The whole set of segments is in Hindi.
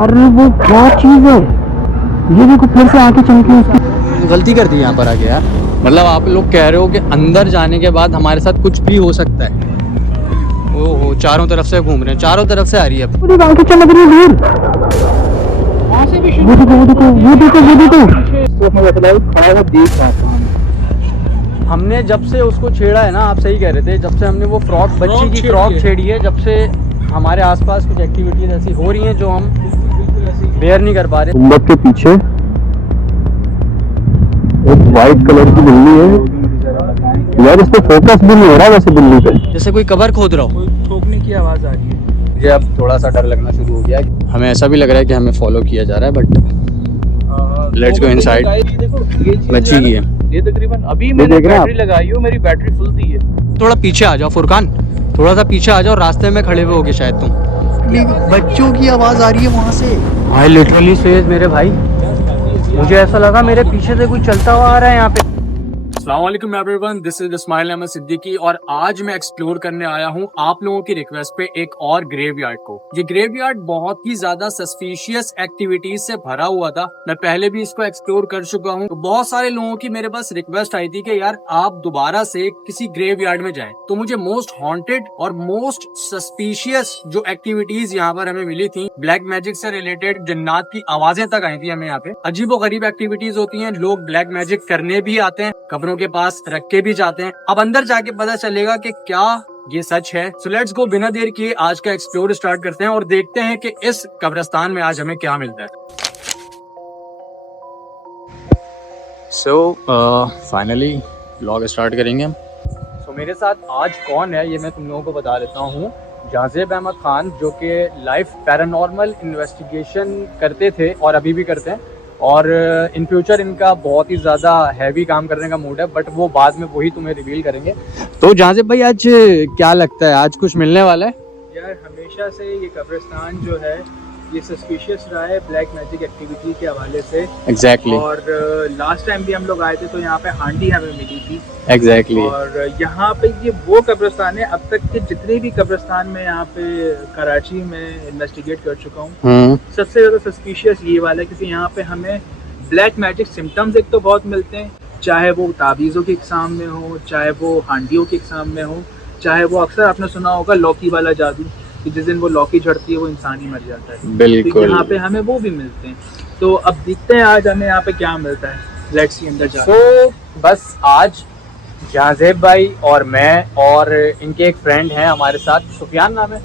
अरे वो क्या चीज है, ये देखो फिर से आके चमकी उसकी। गलती कर दी यहाँ पर आके यार। मतलब आप लोग कह रहे हो कि अंदर जाने के बाद हमारे साथ कुछ भी हो सकता है। ओहो, चारों तरफ से घूम रहे हैं, चारों तरफ से आ रही है। पूरी आंखें चमक रही है। वो देखो वो देखो वो देखो वो देखो। हमने जब से उसको छेड़ा है ना, आप सही कह रहे थे, जब से हमने वो फ्रॉक बच्ची की फ्रॉक छेड़ी है, जब से हमारे आसपास कुछ एक्टिविटीज ऐसी हो रही हैं जो हम बेयर नहीं कर पा रहे। गुंबद के पीछे एक वाइट कलर की बिल्ली है यार, इस पे फोकस भी नहीं हो रहा वैसे बिल्ली पे, जैसे कोई कवर खोद रहा हो। ठोकने की आवाज आ रही है। मुझे अब थोड़ा सा डर लगना शुरू हो गया। हमें ऐसा भी लग रहा है कि हमें फॉलो किया जा रहा है, बट लेट्स गो इनसाइड। बच्ची की है ये तकरीबन अभी मैंने बैटरी लगाई हो, मेरी बैटरी फुल थी है। थोड़ा पीछे आ जाओ फुरकान, थोड़ा सा पीछे आ जाओ, रास्ते में खड़े हुए होगे शायद तुम। बच्चों की आवाज आ रही है वहां से। आई लिटरली सेज मेरे भाई, मुझे ऐसा लगा मेरे पीछे से कोई चलता हुआ आ रहा है यहाँ पे। अस्सलाम वालेकुम everyone, this is Ismail Ahmed Siddiqui और आज मैं एक्सप्लोर करने आया हूँ आप लोगों की रिक्वेस्ट पे एक और ग्रेवयार्ड को। ये ग्रेवयार्ड बहुत ही ज्यादा सस्पिशियस एक्टिविटीज से भरा हुआ था। मैं पहले भी इसको एक्सप्लोर कर चुका हूँ। तो बहुत सारे लोगों की मेरे पास रिक्वेस्ट आई थी कि यार आप दोबारा से किसी ग्रेवयार्ड में जाएं। तो मुझे मोस्ट हॉन्टेड और मोस्ट सस्पिशियस जो एक्टिविटीज यहाँ पर हमें मिली थी, ब्लैक मैजिक से रिलेटेड जन्नात की आवाजें तक आई थी हमें यहाँ पे। अजीबो गरीब एक्टिविटीज होती है, लोग ब्लैक मैजिक करने भी आते हैं, कब्रों के पास रख के भी जाते हैं। अब अंदर जाके पता चलेगा कि क्या ये सच है। सो लेट्स गो, बिना देर किए आज का एक्सप्लोर स्टार्ट करते हैं और देखते हैं कि इस कब्रिस्तान में आज हमें क्या मिलता है। सो फाइनली व्लॉग स्टार्ट करेंगे हम। सो मेरे साथ आज कौन है ये मैं तुम लोगों को बता देता हूँ। जाज़ेब अहमद खान, जो कि लाइफ पैरानॉर्मल इन्वेस्टिगेशन करते थे और अभी भी करते हैं, और इन फ्यूचर इनका बहुत ही ज़्यादा हैवी काम करने का मूड है, बट वो बाद में वही तुम्हें रिवील करेंगे। तो जाज़ेब भाई, आज क्या लगता है, आज कुछ मिलने वाला है? यार हमेशा से ये कब्रिस्तान जो है ये सस्पिशियस रहा है ब्लैक मैजिक एक्टिविटी के हवाले से। एग्जैक्टली। और लास्ट टाइम भी हम लोग आए थे तो यहाँ पे हांडी हमें मिली थी। एग्जैक्टली। और यहाँ पे ये वो कब्रिस्तान है, अब तक के जितने भी कब्रिस्तान में यहाँ पे कराची में इन्वेस्टिगेट कर चुका हूँ, सबसे ज़्यादा सस्पिशियस ये वाला है, क्योंकि यहाँ पे हमें ब्लैक मैजिक सिम्टम्स एक तो बहुत मिलते हैं, चाहे वो तावीज़ों के एग्जाम में हो, चाहे वो हांडियों के एग्जाम में हो, चाहे वो अक्सर आपने सुना होगा लौकी वाला जादू, कि जिस दिन वो लौकी झड़ती है वो इंसान ही मर जाता है। बिल्कुल। तो यहाँ पे हमें वो भी मिलते हैं। तो अब देखते हैं आज हमें यहाँ पे क्या मिलता है। लेट्स सी अंदर जा। तो बस आज जाज़ेब भाई और मैं और इनके एक फ्रेंड हैं हमारे साथ, सुफियान नाम है,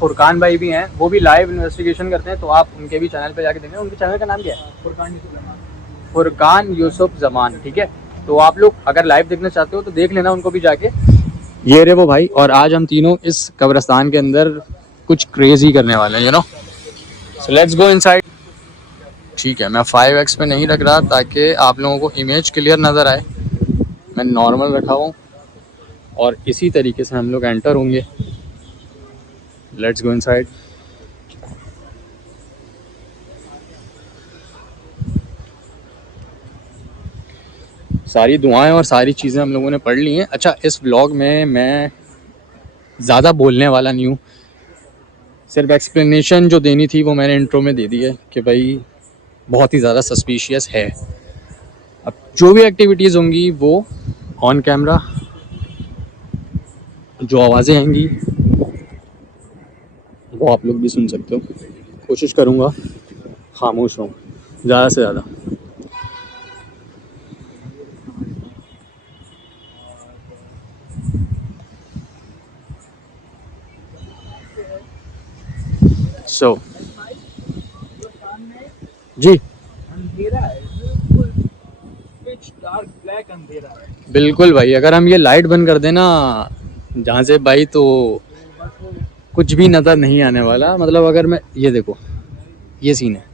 फुरकान भाई भी हैं, वो भी लाइव इन्वेस्टिगेशन करते हैं। तो आप उनके भी चैनल पे जाके देखें। उनके चैनल का नाम क्या है? फुरकान यूसुफ जमान। ठीक है, तो आप लोग अगर लाइव देखना चाहते हो तो देख लेना उनको भी जाके। ये रे वो भाई, और आज हम तीनों इस कब्रिस्तान के अंदर कुछ क्रेजी करने वाले हैं, you know. So let's go inside. ठीक है, मैं 5x पे नहीं रख रहा ताकि आप लोगों को इमेज क्लियर नज़र आए। मैं नॉर्मल रखा हूँ और इसी तरीके से हम लोग एंटर होंगे। Let's go inside. सारी दुआएं और सारी चीज़ें हम लोगों ने पढ़ ली हैं। अच्छा, इस व्लॉग में मैं ज़्यादा बोलने वाला नहीं हूँ, सिर्फ एक्सप्लेनेशन जो देनी थी वो मैंने इंट्रो में दे दी है कि भाई बहुत ही ज़्यादा सस्पिशियस है। अब जो भी एक्टिविटीज़ होंगी वो ऑन कैमरा, जो आवाज़ें आएंगी वो आप लोग भी सुन सकते हो। कोशिश करूँगा खामोश रहूँ ज़्यादा से ज़्यादा। सो जी, अंधेरा है, बिल्कुल पिच डार्क ब्लैक अंधेरा है। बिल्कुल भाई, अगर हम ये लाइट बंद कर देना जहाँ से भाई तो कुछ भी नज़र नहीं आने वाला। मतलब अगर मैं ये देखो, ये सीन है,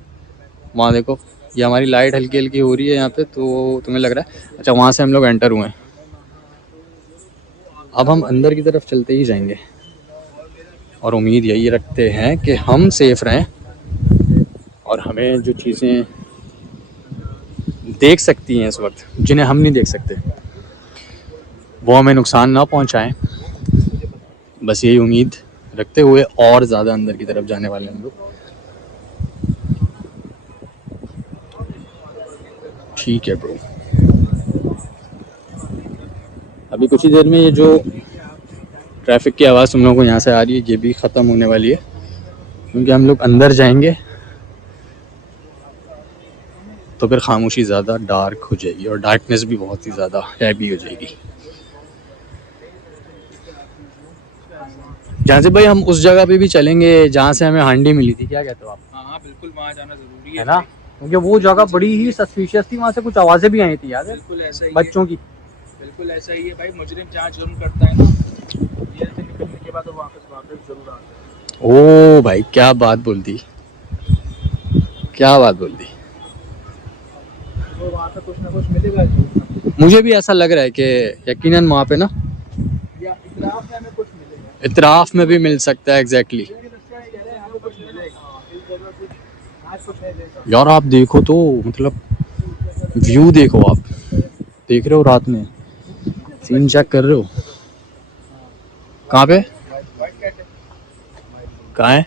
वहाँ देखो, ये हमारी लाइट हल्की हल्की हो रही है यहाँ पे, तो तुम्हें लग रहा है। अच्छा, वहाँ से हम लोग एंटर हुए हैं, अब हम अंदर की तरफ चलते ही जाएंगे और उम्मीद यही रखते हैं कि हम सेफ रहें और हमें जो चीज़ें देख सकती हैं इस वक्त, जिन्हें हम नहीं देख सकते, वो हमें नुकसान ना पहुंचाएं। बस यही उम्मीद रखते हुए और ज़्यादा अंदर की तरफ जाने वाले हैं हम लोग। ठीक है ब्रो। अभी कुछ ही देर में ये जो ट्रैफिक की आवाज़ तुम लोगों को यहाँ से आ रही है ये भी ख़त्म होने वाली है, क्योंकि हम लोग अंदर जाएंगे तो फिर खामोशी ज़्यादा डार्क हो जाएगी और डार्कनेस भी बहुत ही ज़्यादा हैवी हो जाएगी। जहाँ से भाई हम उस जगह पे भी चलेंगे जहाँ से हमें हांडी मिली थी, क्या कहते हो आप? हाँ बिल्कुल, वहाँ जाना जरूरी है ना, क्योंकि वो जगह बड़ी ही सस्पिशियस थी, वहाँ से कुछ आवाज़ें भी आई थी, याद है? बिल्कुल ऐसा ही बच्चों की। बिल्कुल ऐसा ही है भाई, मुजरिम जहाँ जुर्म करता है ना, जेल से निकलने के बाद वो वापस जरूर आता है। ओ भाई क्या बात बोल दी, क्या बात बोल दी। वो वहाँ पे कुछ ना कुछ मिलेगा, मुझे भी ऐसा लग रहा है कि यकीनन वहाँ पे ना या इतराफ में हमें कुछ मिलेगा, इतराफ में भी मिल सकता है। एग्जैक्टली यार, आप देखो तो मतलब व्यू देखो, आप देख रहे हो रात में सीन चेक कर रहे हो। कहाँ पे, कहाँ है?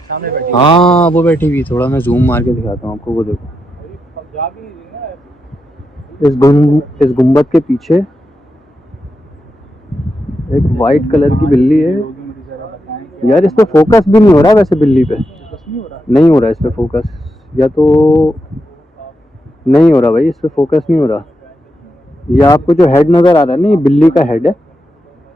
सामने बैठी हाँ वो बैठी हुई, थोड़ा मैं जूम मार के दिखाता हूँ आपको, वो देखो इस गुंबद के पीछे एक वाइट कलर की बिल्ली है। यार इस पे फोकस भी नहीं हो रहा वैसे, बिल्ली पे नहीं हो रहा इस पे फोकस, या तो नहीं हो रहा भाई, इस पे फोकस नहीं हो रहा। ये आपको जो हेड नज़र आ रहा है ना, ये बिल्ली का हेड है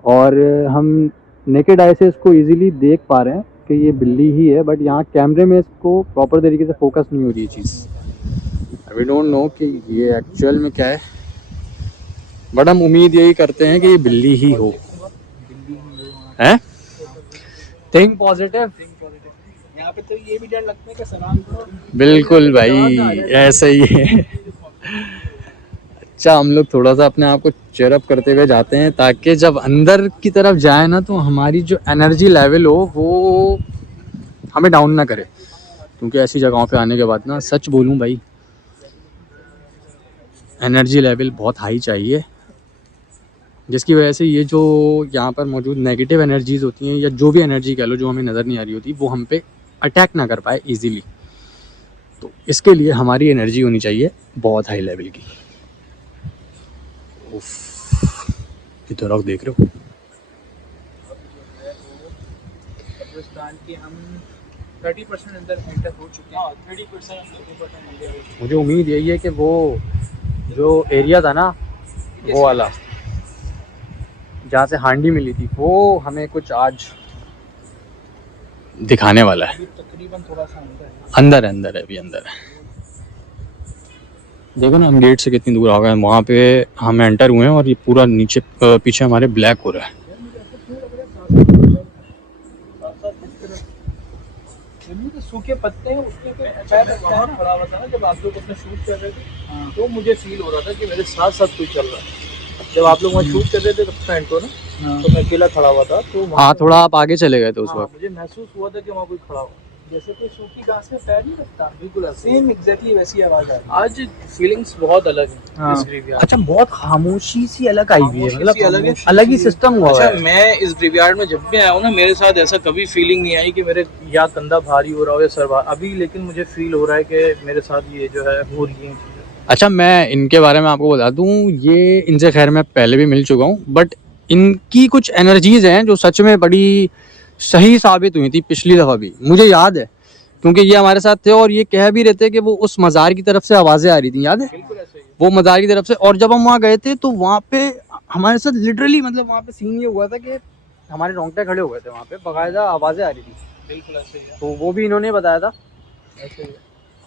और हम नेकेड आई से इसको इजीली देख पा रहे हैं कि ये बिल्ली ही है, बट यहाँ कैमरे में इसको प्रॉपर तरीके से फोकस नहीं हो रही है चीज़। वी डोंट नो कि ये एक्चुअल में क्या है, बट हम उम्मीद यही करते हैं कि ये बिल्ली ही हो। हैं? Think positive. यहाँ पे तो ये भी डर लगता है कि सलाम करो। बिल्कुल भाई ऐसा ही है। अच्छा, हम लोग थोड़ा सा अपने आप को चेयरअप करते हुए जाते हैं ताकि जब अंदर की तरफ जाए ना तो हमारी जो एनर्जी लेवल हो वो हमें डाउन ना करे, क्योंकि ऐसी जगहों पे आने के बाद ना सच बोलूं भाई, एनर्जी लेवल बहुत हाई चाहिए, जिसकी वजह से ये जो यहाँ पर मौजूद नेगेटिव एनर्जीज होती हैं या जो भी एनर्जी कह लो जो हमें नज़र नहीं आ रही होती, वो हम पे अटैक ना कर पाए इजीली। तो इसके लिए हमारी एनर्जी होनी चाहिए बहुत हाई लेवल की। कितना रॉक देख रहे हो? कब्रिस्तान के हम 30% अंदर एंटर हो चुके हैं। 30% मुझे उम्मीद यही है कि वो जो एरिया था ना, वो वाला जहाँ से हांडी मिली थी, वो हमें कुछ आज दिखाने वाला है। तकरीबन थोड़ा सा अंदर है, अभी अंदर है। देखो ना हम गेट से कितनी दूर आ गए, वहाँ पे हम एंटर हुए हैं और ये पूरा नीचे पीछे हमारे ब्लैक हो रहा है। सूखे पत्ते हैं उसके पे पैर वहाँ खड़ा हुआ था ना, जब आप लोग उसमें शूट कर रहे थे तो मुझे फील हो रहा था कि मेरे साथ साथ कोई चल रहा है। जब आप लोग वहाँ शूट कर रहे थे तब फ्रंट को ना, तो मैं अकेला खड़ा हुआ था, तो हाँ थोड़ा आप आगे चले गए थे उस वक्त। मुझे महसूस हुआ था कि वहाँ कोई खड़ा हुआ, जैसे कोई सूखी घास में पैर नहीं रखता, बिल्कुल सेम एग्जैक्टली वैसी आवाज आई। आज फीलिंग्स बहुत अलग है इस ग्रेवयार्ड। अच्छा, बहुत खामोशी सी अलग आई हुई है, मतलब अलग है, अलग ही सिस्टम हुआ अच्छा, है। मैं इस ग्रेवयार्ड में जब भी आया हूँ ना, मेरे साथ ऐसा कभी फीलिंग नहीं आई कि मेरे या कंधा भारी हो रहा हो या सर भारी। अभी लेकिन मुझे फील हो रहा है कि मेरे साथ ये जो है हो रही है। अच्छा, मैं इनके बारे में आपको बता दूं, ये इनसे खैर मैं पहले भी मिल चुका हूँ, बट इनकी कुछ एनर्जीज हैं जो सच में बड़ी सही साबित हुई थी पिछली दफ़ा भी, मुझे याद है, क्योंकि ये हमारे साथ थे और ये कह भी रहे थे कि वो उस मज़ार की तरफ से आवाज़ें आ रही थी, याद है? बिल्कुल ऐसे ही। वो मज़ार की तरफ से, और जब हम वहाँ गए थे तो वहाँ पे हमारे साथ लिटरली मतलब वहाँ पे सीन ये हुआ था कि हमारे रोंगटे खड़े हो गए थे, वहाँ पे बाकायदा आवाज़ें आ रही थी। बिल्कुल ऐसे ही है। तो वो भी इन्होंने बताया था। ऐसे ही।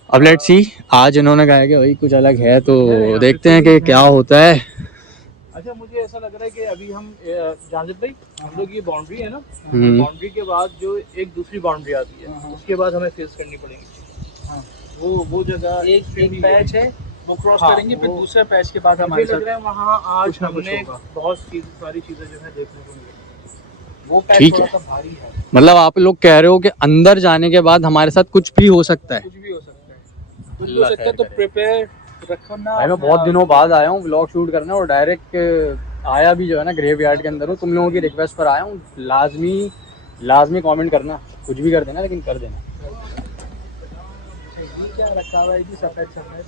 अब लेट्स सी, आज इन्होंने कहा है कि भाई कुछ अलग है, तो देखते हैं कि क्या होता है। अच्छा, मुझे ऐसा लग रहा है कि अभी हम जानजित भाई, हम लोग ये बाउंड्री है ना, बाउंड्री के बाद जो एक दूसरी बाउंड्री आती है, उसके बाद हमें फेस करनी पड़ेगी। वो जगह एक पैच है, वो क्रॉस करेंगे, फिर दूसरे पैच के बाद हमारे लग रहा है वहाँ आज हमने बहुत सारी चीजें जो है देखने को मिलेगी। वो पैच ठीक थोड़ा है, सा भारी है। मतलब आप लोग कह रहे हो कि अंदर जाने के बाद हमारे साथ कुछ भी हो सकता है। कुछ भी हो सकता है, कुछ भी हो सकता है, तो प्रिपेयर रखो ना। भाई मैं बहुत दिनों बाद आया हूँ व्लॉग शूट करने और डायरेक्ट आया भी जो है ना ग्रेवयार्ड के अंदर हूँ, तुम लोगों की रिक्वेस्ट पर आया हूँ। लाजमी कमेंट करना, कुछ भी कर देना लेकिन कर देना। क्या रखा हुआ है, सफेद सफेद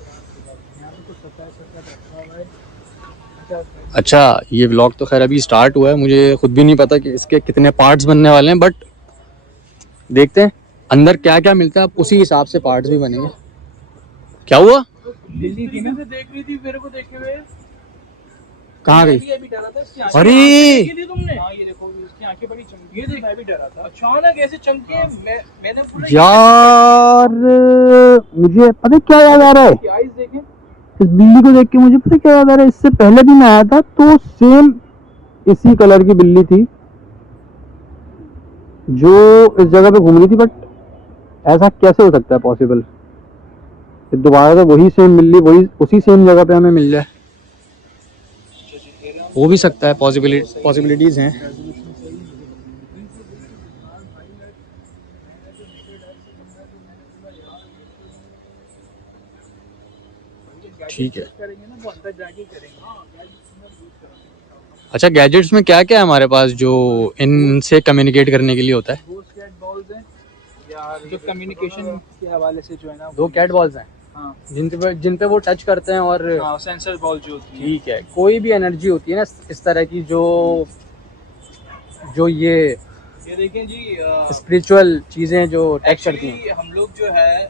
अच्छा, ये व्लॉग तो खैर अभी स्टार्ट हुआ है, मुझे खुद भी नहीं पता कि इसके कितने पार्ट्स बनने वाले हैं, बट देखते हैं अंदर क्या क्या मिलता है, उसी हिसाब से पार्ट्स भी बनेंगे। क्या हुआ? दिल्ली थी ना, देख रही थी मेरे को देखे हुए। कहाँ गई? अभी डरा था इसकी आंखें। अरे देखी थी तुमने? हाँ, ये देखो इसकी आंखें बड़ी चमकी। ये देख, मैं भी डरा था, अचानक ऐसे चमके। मैंने पूरा यार मुझे पता क्या याद आ रहा है, इसकी आईज देखें। इस बिल्ली को देख के मुझे पता क्या याद आ रहा है, इससे पहले भी मैं आया था तो सेम इसी कलर की बिल्ली थी जो इस जगह पे घूम रही थी, बट ऐसा कैसे हो सकता है पॉसिबल? दोबारा तो वही सेम बिल्ली वही उसी सेम जगह पे हमें मिल जाए, हो भी सकता है, पॉसिबिलिटीज हैं। ठीक है, करेंगे ना, वो अंदर जाके करेंगे। अच्छा गैजेट्स में क्या क्या है हमारे पास जो इनसे कम्युनिकेट करने के लिए होता है? दो कैट बॉल्स हैं यार, जो कम्युनिकेशन के हवाले से जो है ना, 2 कैट बॉल्स हैं। हाँ, जिन पे वो टच करते हैं और हाँ, सेंसर बॉल जो होती है। ठीक है, कोई भी एनर्जी होती है ना इस तरह की जो ये देखें जी, स्पिरिचुअल चीजें जो टच करती हैं। हम लोग जो है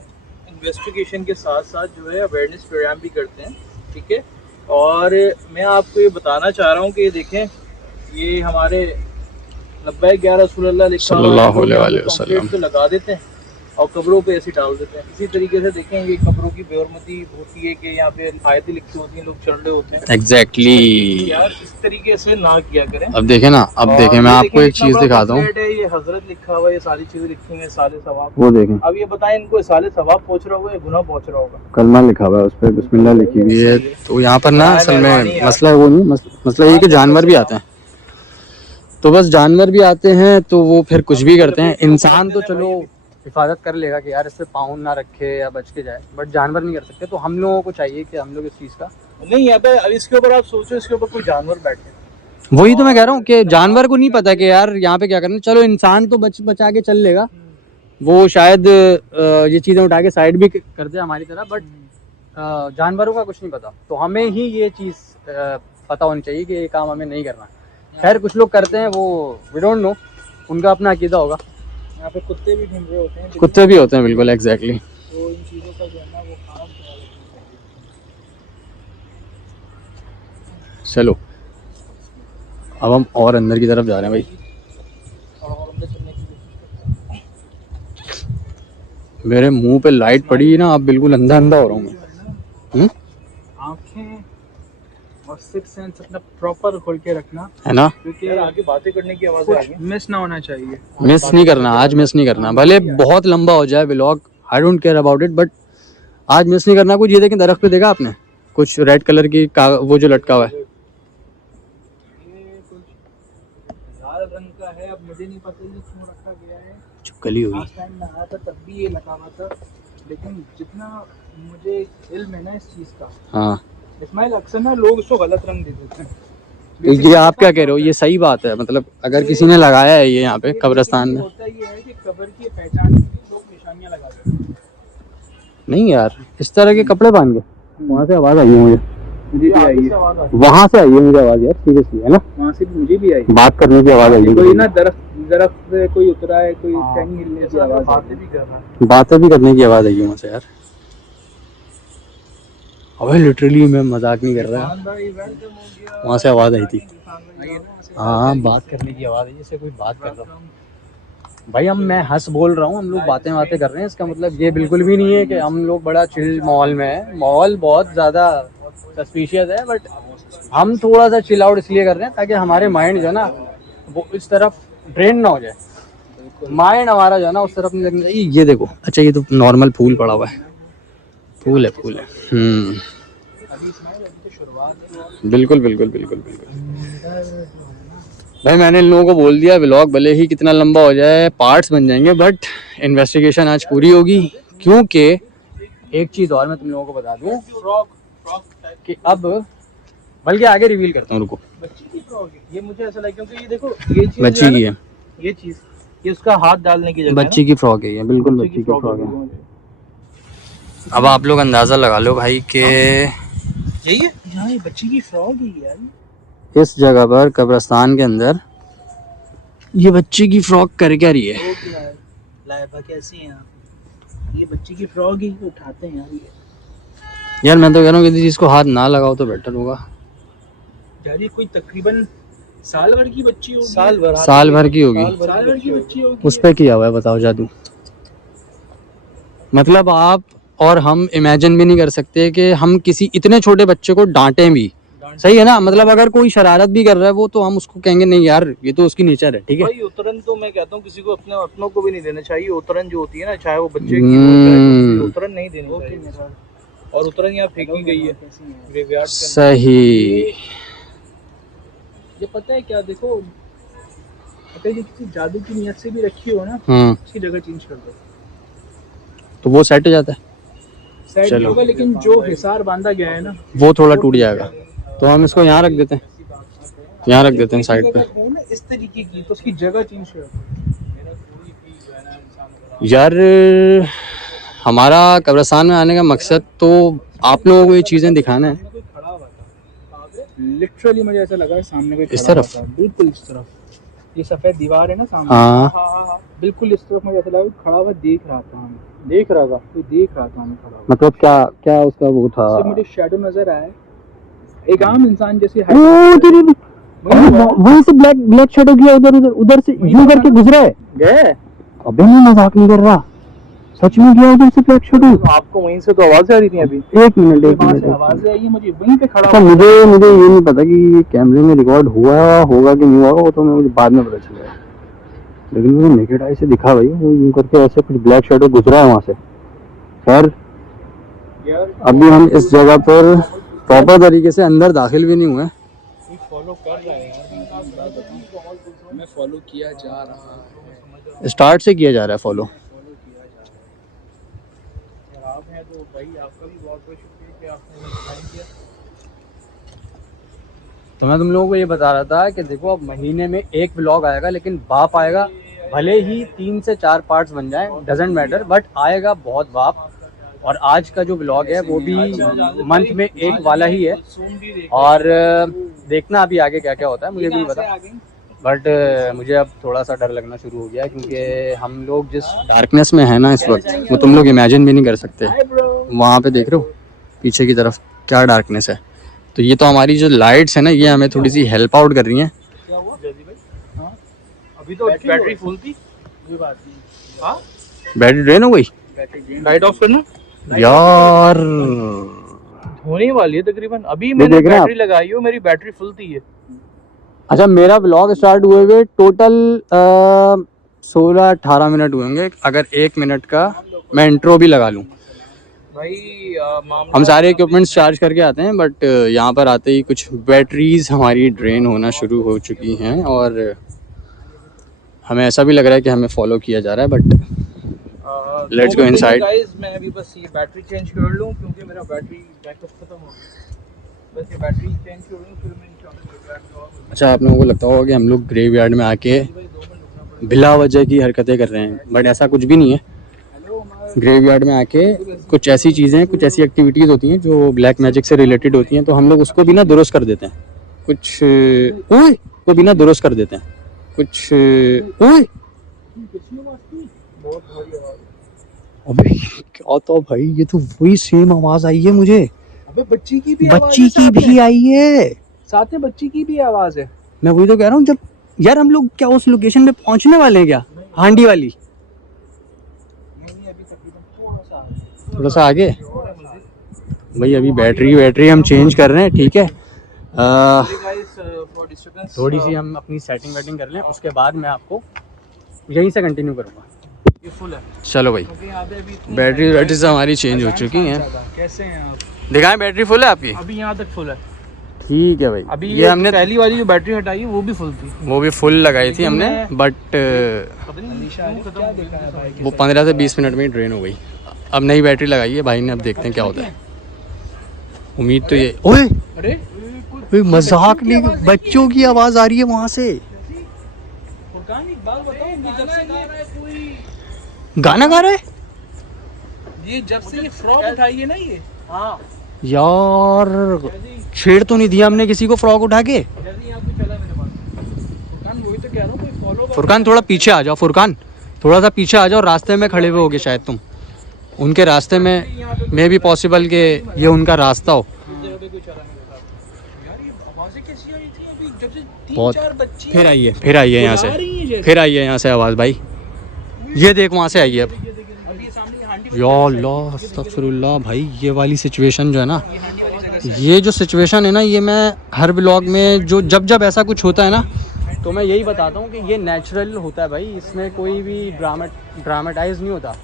इन्वेस्टिगेशन के साथ साथ जो है अवेयरनेस प्रोग्राम भी करते हैं, ठीक है। और मैं आपको ये बताना चाह रहा हूँ कि ये देखें, ये हमारे लब्बैक या रसूलुल्लाह लिखा सल्लल्लाहु अलैहि वसल्लम तो लगा देते हैं और कब्रों पे ऐसे डाल देते हैं। इसी तरीके से देखें, ये कब्रों की बेहरमती होती है कि यहाँ पे आयतें लिखी होती हैं, लोग चढ़ रहे होते हैं। एग्जैक्टली यार इस तरीके से ना किया करें। अब देखें ना, अब देखें मैं आपको एक चीज दिखाता हूँ, ये हजरत लिखा हुआ है, ये सारी चीजें लिखी हुई हैं, साले सवाब। वो देखें, अब ये बताएं, इनको साले सवाब पहुंच रहा होगा या गुनाह पहुंच रहा होगा? कलमा लिखा हुआ है उस पर, बिस्मिल्लाह लिखी हुई है। तो यहाँ पर ना असल में मसला वो नहीं, मसला ये कि जानवर भी आते हैं, तो बस जानवर भी आते हैं तो वो फिर कुछ भी करते हैं। इंसान तो चलो हिफाजत कर लेगा कि यार इस पे पाँव ना रखे या बच के जाए, बट जानवर नहीं कर सकते। तो हम लोगों को चाहिए कि हम लोग इस चीज़ का नहीं, यहाँ पे अब इसके ऊपर आप सोचो, इसके ऊपर कोई जानवर बैठे, वही तो मैं कह रहा हूँ कि जानवर को नहीं पता कि यार यहाँ पे क्या करना है। चलो इंसान तो बचा के चल लेगा, वो शायद ये चीज़ें उठा के साइड भी कर दे हमारी तरह, बट जानवरों का कुछ नहीं पता। तो हमें ही ये चीज़ पता होनी चाहिए कि ये काम हमें नहीं करना। खैर कुछ लोग करते हैं, वो वी डोंट नो, उनका अपना अकीदा होगा। यहाँ पे कुत्ते भी घूम रहे होते हैं, कुत्ते भी होते हैं, बिल्कुल एग्जैक्टली। तो इन चीज़ों का जो है ना वो खास ख्याल रखना चाहिए। चलो अब हम और अंदर की तरफ जा रहे हैं भाई। और अंदर चलने की कोशिश करते हैं। मेरे मुंह पे लाइट पड़ी है ना, अब बिल्कुल अंधा अंधा हो रहा हूँ मैं। आँखें और सिक्स सेंस अपना प्रॉपर खोल के रखना है ना, क्योंकि आगे बातें करने की आवाज़ आ रही है, मिस ना होना चाहिए। मिस नहीं करना, आज मिस नहीं करना, भले बहुत लंबा हो जाए vlog, I don't care about it, but आज मिस नहीं करना कुछ। ये देखें दरख्त पे, देखा आपने कुछ रेड कलर की वो जो लटका हुआ है, ये कुछ लाल रंग का है, अब मुझे नहीं पता ये क्यों रखा गया है। चुपकली हुई। लास्ट टाइम मैं आया था तब भी ये लगा हुआ था, लेकिन जितना मुझे इल्म है ना इस चीज़ का, हाँ इस्माइल, अक्सर ना लोग इसको गलत रंग दे देते हैं। ये आप क्या कह रहे हो, ये सही बात है? मतलब अगर किसी ने लगाया है ये यहाँ पे कब्रिस्तान में, होता ये है कि कब्र की पहचान के लिए लोग निशानियां लगा देते हैं। नहीं यार इस तरह के कपड़े बांध के, वहाँ से आवाज़ आई है मुझे, मुझे भी आई है, वहाँ से आई है मुझे आवाज़ यार, सीरियसली है ना, वहाँ से मुझे भी आई। बात करने की आवाज़ आई है, कोई ना दरख्त से कोई उतरा है, कोई टहनी हिलने की आवाज़, बातें भी कर रहा है, बातें भी करने की आवाज़ आई है वहाँ से यार। अबे लिटरली मैं मजाक नहीं कर रहा, वहाँ से आवाज़ आई थी। हाँ बात करने की आवाज़ है, जैसे कोई बात कर रहा हूँ भाई। मैं हंस बोल रहा हूँ, हम लोग बातें कर रहे हैं, इसका मतलब ये बिल्कुल भी नहीं है कि हम लोग बड़ा चिल माहौल में है। माहौल बहुत ज़्यादा सस्पिशियस है, बट हम थोड़ा सा चिल आउट इसलिए कर रहे हैं ताकि हमारे माइंड जो है ना वो इस तरफ ड्रेन ना हो जाए। माइंड हमारा जो है ना उस तरफ नहीं लगना चाहिए। ये देखो, अच्छा ये तो नॉर्मल फूल पड़ा हुआ है, फूल है। बिल्कुल बिल्कुल बिल्कुल बिल्कुल भाई, मैंने इन लोगों को बोल दिया व्लॉग भले ही कितना लंबा हो जाए, पार्ट्स बन जाएंगे, बट इन्वेस्टिगेशन आज पूरी होगी। क्योंकि एक चीज़ और मैं तुम लोगों को बता दूं कि अब बल्कि आगे रिवील करता हूँ, रुको। बच्ची की फ्रॉक है ये, मुझे ऐसा लगा क्योंकि ये देखो, ये चीज़ बच्ची की है, ये चीज़, ये उसका हाथ डालने की जगह बच्ची की फ्रॉक है ये, बिल्कुल बच्ची की फ्रॉक है। अब आप लोग अंदाज़ा लगा लो भाई कि यही है? हाँ, ये बच्ची की फ्रॉक ही है यार। इस जगह पर कब्रिस्तान के अंदर ये बच्ची की फ्रॉक कर क्या रही है? लाइबा कैसी है आप? ये बच्ची की फ्रॉक ही उठाते हैं यार ये। यार मैं तो कह रहा हूँ किसी चीज को हाथ ना लगाओ तो बेटर होगा। यार ये कोई तकरीबन साल भर की बच्ची होगी। साल भर की होगी। साल भर की बच्ची होगी। उस पे किया हुआ है, बताओ जादू। मतलब आप और हम इमेजिन भी नहीं कर सकते कि हम किसी इतने छोटे बच्चे को डांटें भी। सही है ना? मतलब अगर कोई शरारत भी कर रहा है वो तो हम उसको कहेंगे नहीं यार ये तो उसकी नेचर है, ठीक है। भाई उतरन तो मैं कहता हूँ किसी को अपनों को भी नहीं देना चाहिए। उतरन जो होती है ना, चाहे वो बच्चे की हो चाहे उतरन नहीं देनी चाहिए। और उतरन यहाँ फेंकी गई है ग्रेवयार्ड के अंदर। सही। ये पता है क्या, देखो अगर ये किसी जादू की नियत से भी रखी हो ना, उसकी जगह चेंज कर दो तो वो सेट हो जाता है। सेट भी होगा, लेकिन जो हिसार बांधा गया है ना वो थोड़ा टूट जाएगा। तो हम इसको यहाँ रख देते हैं, यहाँ रख देते हैं साइड पे। इस तरीके की तो उसकी जगह चेंज कर। यार हमारा कब्रिस्तान में आने का मकसद तो आप लोगों को ये चीजें दिखाना है। लिटरली मुझे ऐसा लगा सामने कोई इस तरफ, बिल्कुल इस तरफ, ये सफेद दीवार है ना सामने। हाँ बिल्कुल इस तरफ मुझे ऐसा लगा खड़ा हुआ देख रहा था हमें। देख रहा था हमें खड़ा हुआ। मतलब क्या क्या उसका वो था? मुझे शैडो नजर आया, एक आम इंसान जैसे वहीं से ब्लैक शैडो किया, उधर से यूं करके गुजरा है। गए? अबे मैं मजाक नहीं कर रहा, सच में गया उधर से ब्लैक शैडो। आपको वहीं से तो आवाजें आ रही थी अभी। एक मिनट आवाजें आई, मुझे वहीं पे खड़ा। अच्छा मुझे ये नहीं पता कि ये कैमरे में रिकॉर्ड हुआ होगा कि नहीं हुआ, वो तो मुझे बाद में पता चला, लेकिन मुझे नेकेड आई से दिखा भाई वो यूं करके ऐसे कुछ ब्लैक शैडो गुजरा है वहां से। खैर अभी हम इस जगह पर प्रॉपर तरीके से अंदर दाखिल भी नहीं हुए। फॉलो कर रहा है यार, मैं फॉलो किया जा रहा है। स्टार्ट से किया जा रहा है फॉलो। आप हैं तो भाई आपका भी बहुत बहुत शुक्रिया कि आपने टाइम किया। तो मैं तुम लोगों को ये बता रहा था कि देखो अब महीने में एक व्लॉग आएगा, लेकिन बाप आएगा, भले ही 3 से 4 पार्ट्स बन जाएं, डजेंट मैटर, बट आएगा बहुत बाप। और आज का जो व्लॉग है वो भी मंथ में एक वाला ही है, और देखना अभी आगे क्या क्या होता है मुझे भी नहीं पता। बट मुझे अब थोड़ा सा डर लगना शुरू हो गया, क्योंकि हम लोग जिस डार्कनेस में है ना इस वक्त, वो तुम लोग इमेजिन भी नहीं कर सकते। वहाँ पे देख रहे हो पीछे की तरफ क्या डार्कनेस है। तो ये तो हमारी जो लाइट्स है ना, ये हमें थोड़ी सी हेल्प आउट कर रही हैं। अभी तो बैटरी फुल थी। बैटरी ड्रेन हो गई, लाइट ऑफ करना यार होने वाली है तकरीबन। अभी मैंने बैटरी लगाई हो, मेरी बैटरी फुल थी है। अच्छा मेरा व्लॉग स्टार्ट हुए हुए टोटल 16-18 मिनट हुए होंगे, अगर 1 मिनट का मैं इंट्रो भी लगा लूँ। भाई हम सारे इक्विपमेंट्स चार्ज करके आते हैं, बट यहाँ पर आते ही कुछ बैटरीज हमारी ड्रेन होना शुरू हो चुकी हैं, और हमें ऐसा भी लग रहा है कि हमें फॉलो किया जा रहा है। But let's go inside. मैं अभी बस ये बैटरी चेंज कर लूँ क्योंकि मेरा बैटरी बैकअप खत्म हो गया। बस ये बैटरी चेंज कर लूँ फिर मैं इंशाल्लाह। अच्छा आप लोगों को लगता होगा कि हम लोग ग्रेवयार्ड में आके बिला वजह की हरकतें कर रहे हैं, बट ऐसा कुछ भी नहीं है। ग्रेवयार्ड में आके कुछ ऐसी चीज़ें, कुछ ऐसी एक्टिविटीज़ होती हैं जो ब्लैक मैजिक से रिलेटेड होती हैं, तो हम लोग उसको भी ना दुरुस्त कर देते हैं। कुछ को भी ना दुरुस्त कर देते हैं। कुछ अबे क्या तो भाई, ये तो वही सेम आवाज़ आई है मुझे। अबे बच्ची की भी आई है, साथ में बच्ची की भी आवाज़ है। मैं वही तो कह रहा हूँ। जब यार हम लोग क्या उस लोकेशन पे पहुंचने वाले हैं क्या, हांडी वाली? थोड़ा सा आगे भाई, अभी बैटरी हम चेंज कर रहे हैं, ठीक है। थोड़ी सी हम अपनी सेटिंग कर लें, उसके बाद मैं आपको यहीं से कंटिन्यू करूँगा। ये फुल है। चलो भाई, बैटरी से हमारी चेंज हो चुकी हैं। कैसे हैं आप? दिखाएं बैटरी फुल है आपकी? अभी यहाँ तक फुल है। ठीक है भाई। अभी ये हमने पहली वाली जो बैटरी हटाई है वो भी फुल थी, वो भी फुल लगाई थी हमने, बट वो 15 से 20 मिनट में ही ड्रेन हो गई। अब नई बैटरी लगाई है भाई ने, अब देखते हैं क्या होता है। उम्मीद तो ये ओए अरे मजाक नहीं, बच्चों की आवाज आ रही है वहां से। गाना गा रहा है ये जब से ये फ्रॉक उठाई है ना, ये यार छेड़ तो नहीं दिया हमने किसी को फ्रॉक उठा के? वही तो कह रहा हूँ, कोई फॉलो फुरकान थोड़ा पीछे आ जाओ, फुरकान थोड़ा सा पीछे आ जाओ, रास्ते में खड़े हुए होगे शायद तुम, उनके रास्ते में मे भी पॉसिबल कि ये उनका रास्ता हो। बहुत फिर आई है यहाँ से, फिर आई है यहाँ से आवाज़ भाई, ये देख वहाँ से आई है अब। या अल्लाह अस्तगफिरुल्लाह भाई, ये वाली सिचुएशन जो है ना, ये जो सिचुएशन है ना, ये मैं हर ब्लॉग में जो जब ऐसा कुछ होता है ना तो मैं यही बताता हूँ कि ये नेचुरल होता है भाई, इसमें कोई भी ड्रामेटाइज नहीं होता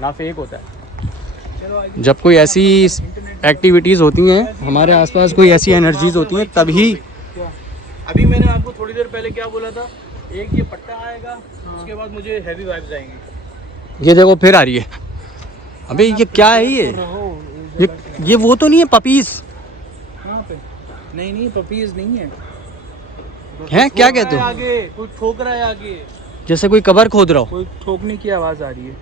ना फेक होता है। जब कोई ऐसी एक्टिविटीज़ होती हैं हमारे आसपास, कोई ऐसी एनर्जीज होती हैं, तभी। अभी मैंने आपको थोड़ी देर पहले क्या बोला था, एक ये पट्टा आएगा, उसके बाद मुझे हैवी वाइब्स आएंगी। ये देखो फिर आ रही है। अबे ये क्या है ये वो तो नहीं है पपीज़? कहाँ पे? नहीं पपीज नहीं है। हैं क्या कहते हो? आगे कोई ठोक रहा है, आगे जैसे कोई कबर खोद रहा हो। कोई ठोकने की आवाज़ आ रही है,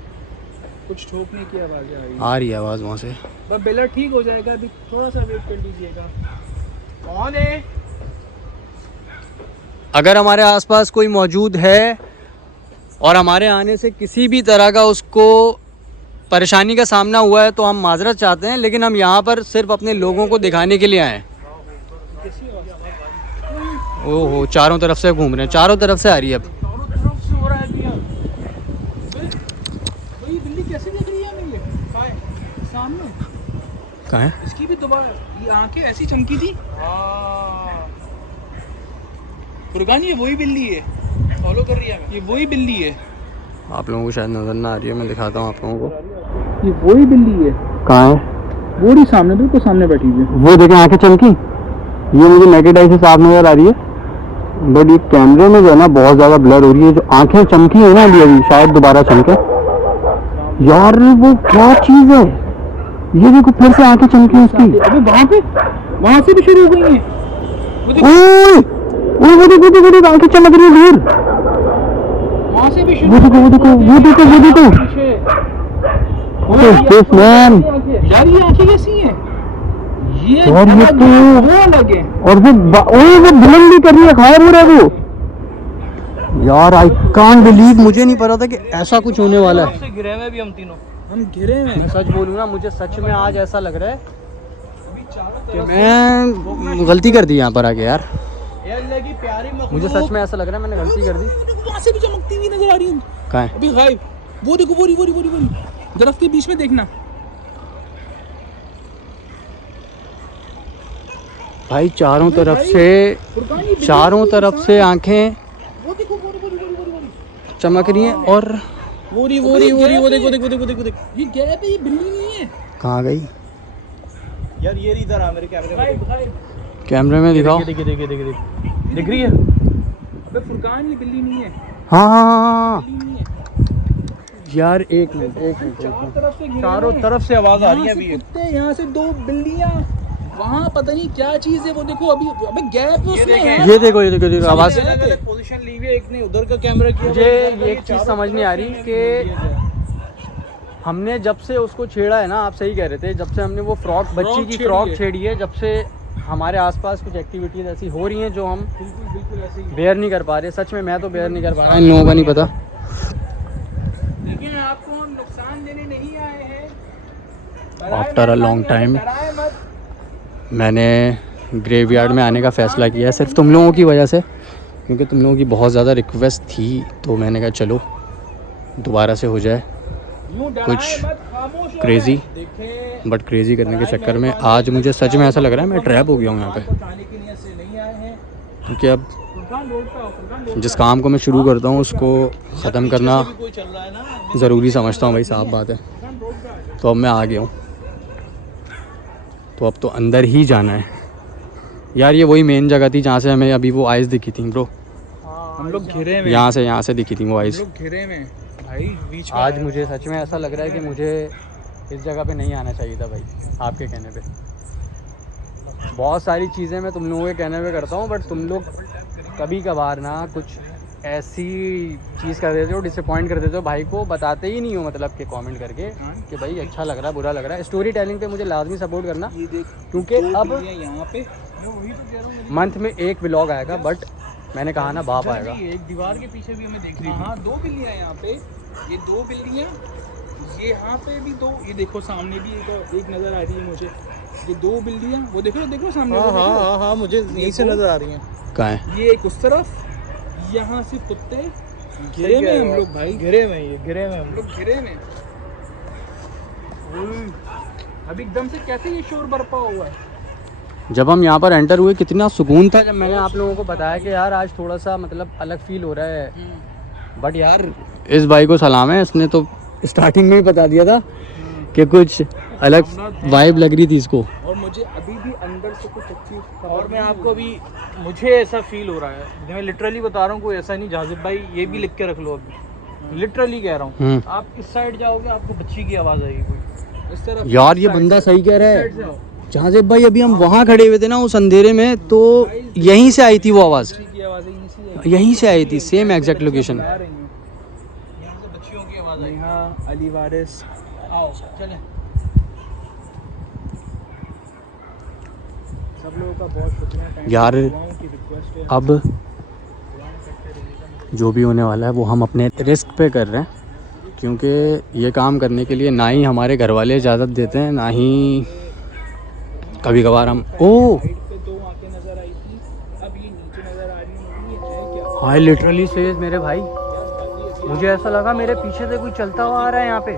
कुछ ठोकने की आवाज़ आ रही है आवाज़ वहाँ से। बस बेला ठीक हो जाएगा, अभी थोड़ा सा वेट कर लीजिएगा। कौन है? अगर हमारे आसपास कोई मौजूद है और हमारे आने से किसी भी तरह का उसको परेशानी का सामना हुआ है तो हम माजरत चाहते हैं, लेकिन हम यहाँ पर सिर्फ अपने लोगों को दिखाने के लिए आए हैं। ओहो चारों तरफ से घूम रहे हैं, चारों तरफ से आ रही है अब। चारों तरफ से हो रहा है भैया। ये बिल्ली कैसे दिख रही है मुझे? सामने कहाँ है? इसकी भी दोबारा ये आंखें ऐसी चमकी थी। फुरकान ये वही बिल्ली है, फॉलो कर रही है, ये वही बिल्ली है। आप लोगों को शायद नजर ना आ रही है, मैं दिखाता हूँ आप लोगों को। ये वही बिल्ली है। कहाँ है? वो ही सामने, बिल्कुल सामने बैठी हुई है। वो देखें आंखें चमकी, ये मुझे नेकेड आई से साफ नजर आ रही है, बट ये कैमरे में जो है ना बहुत ज़्यादा ब्लर हो रही है। जो आंखें चमकी है ना अभी शायद दोबारा चमके। यार वो क्या चीज़ है? ये देखो फिर से आंखें चमकी उसकी। अबे वहाँ से भी शुरू हो गई है। वो देखो आंखें चमक रही है दूर। वहाँ से भी शुरू। वो देखो मैन। यार ये आंखें कैसी हैं? ये और ये तो वो अलग है। और वो बुलंद भी कर रही है, खाया हो रहा है वो। यार आई कांट बिलीव, मुझे नहीं पता था कि ऐसा कुछ होने वाला है। घिरे में भी हम तीनों, हम घिरे में। मैं सच बोलूँ ना, मुझे सच में आज ऐसा लग रहा है कि मैं गलती कर दी यहाँ पर आके यार। मुझे सच में ऐसा लग रहा है मैंने गलती कर दी। वहाँ से भी चमकती हुई नजर आ रही है। कहाँ है? अभी गायब। वो देखो, बोरी दरख्त के बीच में देखना भाई, चारों तरफ से आंखें वो देखो, चमक रही हैं। और वो देखो ये गैप है, ये बिल्ली नहीं है। कहाँ गई यार ये इधर आ मेरे कैमरे में, कैमरे में दिखाओ। देख रही है। अबे फुरकान ये बिल्ली नहीं है। हाँ बिल्ली नहीं है यार, एक मिनट। चारों तरफ से आवाज आ रही है। अभी कुत्ते, यहाँ से दो बिल्लियाँ, वहाँ पता नहीं क्या चीज है। वो देखो अबे गैप उसमें है। ये देखो आवाज। पोजीशन ली हुई है, एक ने उधर का कैमरा किया। मुझे एक चीज समझ नहीं आ रही कि हमने जब से उसको छेड़ा है ना, आप सही कह रहे थे, जब से हमने वो बच्ची की फ्रॉक छेड़ी है, जब से हमारे आसपास कुछ एक्टिविटीज ऐसी हो रही हैं जो हम बिल्कुल ऐसे ही बेयर नहीं कर पा रहे। सच में मैं तो बेयर नहीं कर पा रहा। इन लोगों का नहीं पता, लेकिन आपको हम नुकसान देने नहीं आए हैं। आफ्टर अ लॉन्ग टाइम मैंने ग्रेवयार्ड में आने का फ़ैसला किया है, सिर्फ तुम लोगों की वजह से, क्योंकि तुम लोगों की बहुत ज़्यादा रिक्वेस्ट थी। तो मैंने कहा चलो दोबारा से हो जाए कुछ क्रेज़ी। बट क्रेज़ी करने के चक्कर में आज मुझे सच में ऐसा लग रहा है मैं ट्रैप हो गया हूँ यहाँ पे। क्योंकि अब जिस काम को मैं शुरू करता हूँ उसको ख़त्म करना ज़रूरी समझता हूँ भाई, साफ बात है। तो अब मैं आ गया हूँ, तो अब तो अंदर ही जाना है यार। ये वही मेन जगह थी जहाँ से हमें अभी वो आइस दिखी थी ब्रो। हम लोग घिरे में, यहाँ से दिखी थी वो आइस। घिरे में भाई बीच में। आज मुझे सच में ऐसा लग रहा है कि मुझे इस जगह पे नहीं आना चाहिए था भाई, आपके कहने पे। बहुत सारी चीज़ें मैं तुम लोगों के कहने पे करता हूँ, बट तुम लोग कभी कभार ना कुछ ऐसी चीज़ कर देते हो, डिसअपॉइंट कर देते हो भाई को, बताते ही नहीं हो मतलब कि कमेंट करके कि भाई अच्छा लग रहा है बुरा लग रहा है। स्टोरी टेलिंग पे मुझे लाजमी सपोर्ट करना, ये देख क्योंकि अब यहाँ पे मैं वही तो कह रहा हूँ, मंथ में एक व्लॉग आएगा, बट मैंने कहा ना बाप आएगा। एक दीवार के पीछे भी हमें देख रही है। हाँ 2 बिल्लियाँ यहाँ पे, ये 2 बिल्लियाँ, ये यहाँ पे भी 2, ये देखो सामने भी एक नजर आ रही है मुझे, ये 2 बिल्लियाँ, वो देखो सामने। हाँ मुझे यहीं से नजर आ रही हैं। कहाँ है? ये एक उस तरफ, यहाँ से कुत्ते घिरे में हम लोग भाई, घिरे में हम लोग घिरे में। अभी एकदम से कैसे ये शोर बरपा हुआ है। जब हम यहाँ पर एंटर हुए कितना सुकून था, जब मैंने आप लोगों को बताया कि यार आज थोड़ा सा मतलब अलग फील हो रहा है। बट यार इस भाई को सलाम है, इसने तो स्टार्टिंग में ही बता दिया था कि कुछ अलग वाइब लग रही थी इसको। और मुझे अभी भी अंदर से कुछ अच्छी, और मैं आपको अभी, मुझे ऐसा फील हो रहा है, मैं लिटरली बता रहा हूँ, कोई ऐसा नहीं जाजिब भाई, ये भी लिख के रख लो अभी, लिटरली कह रहा हूँ। आप इस साइड जाओगे आपको बच्ची की आवाज़ आएगी कोई इस तरफ। यार ये बंदा सही कह रहा है जहाज़ेब भाई, अभी हम वहाँ खड़े हुए थे ना उस अंधेरे में, तो यहीं से आई थी वो आवाज़, की आवाज़ यहीं से आई थी, सेम एग्जैक्ट लोकेशन। आ रही हैं। यहाँ से बच्चियों की आवाज़ आएगी। नेहा, अली वारिस, आओ चलें। सब लोगों का बहुत शुक्रिया। यार दुआओं की रिक्वेस्ट है, अब दुआएं करते रहिएगा। जो भी होने वाला है वो हम अपने रिस्क पे कर रहे हैं, क्योंकि ये काम करने के लिए ना ही हमारे घर वाले इजाज़त देते हैं, ना ही कभी कभार हम साइड पे 2 आंखें नजर आई थी, अब ये नीचे नजर आ रही है, ये है क्या? हाय लिटरली से मेरे भाई, मुझे ऐसा लगा मेरे पीछे से कोई चलता हुआ आ रहा है यहाँ पे।